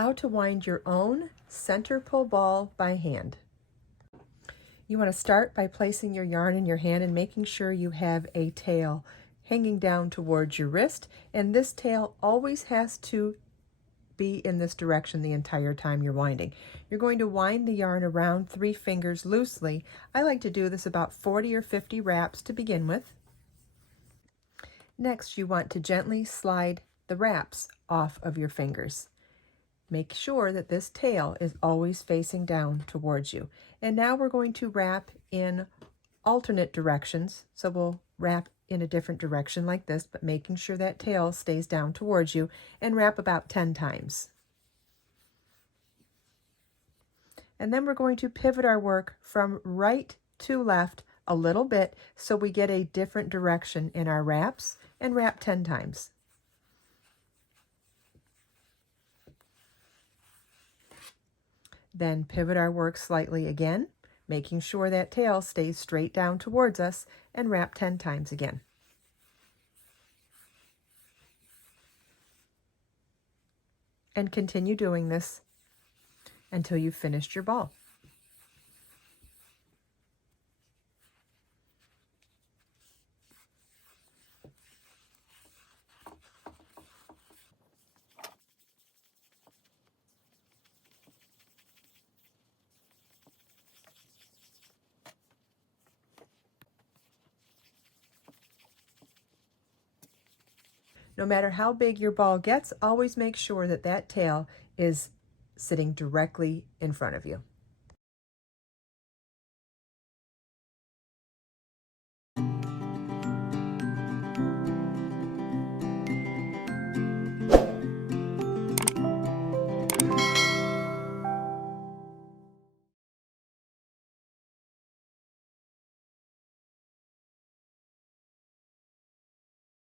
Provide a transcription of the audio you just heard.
How to wind your own center pull ball by hand. You want to start by placing your yarn in your hand and making sure you have a tail hanging down towards your wrist, and this tail always has to be in this direction the entire time you're winding. You're going to wind the yarn around 3 fingers loosely. I like to do this about 40 or 50 wraps to begin with. Next, you want to gently slide the wraps off of your fingers. Make sure that this tail is always facing down towards you. And now we're going to wrap in alternate directions. So we'll wrap in a different direction like this, but making sure that tail stays down towards you, and wrap about 10 times. And then we're going to pivot our work from right to left a little bit so we get a different direction in our wraps, and wrap 10 times. Then pivot our work slightly again, making sure that tail stays straight down towards us, and wrap 10 times again. And continue doing this until you've finished your ball. No matter how big your ball gets, always make sure that that tail is sitting directly in front of you.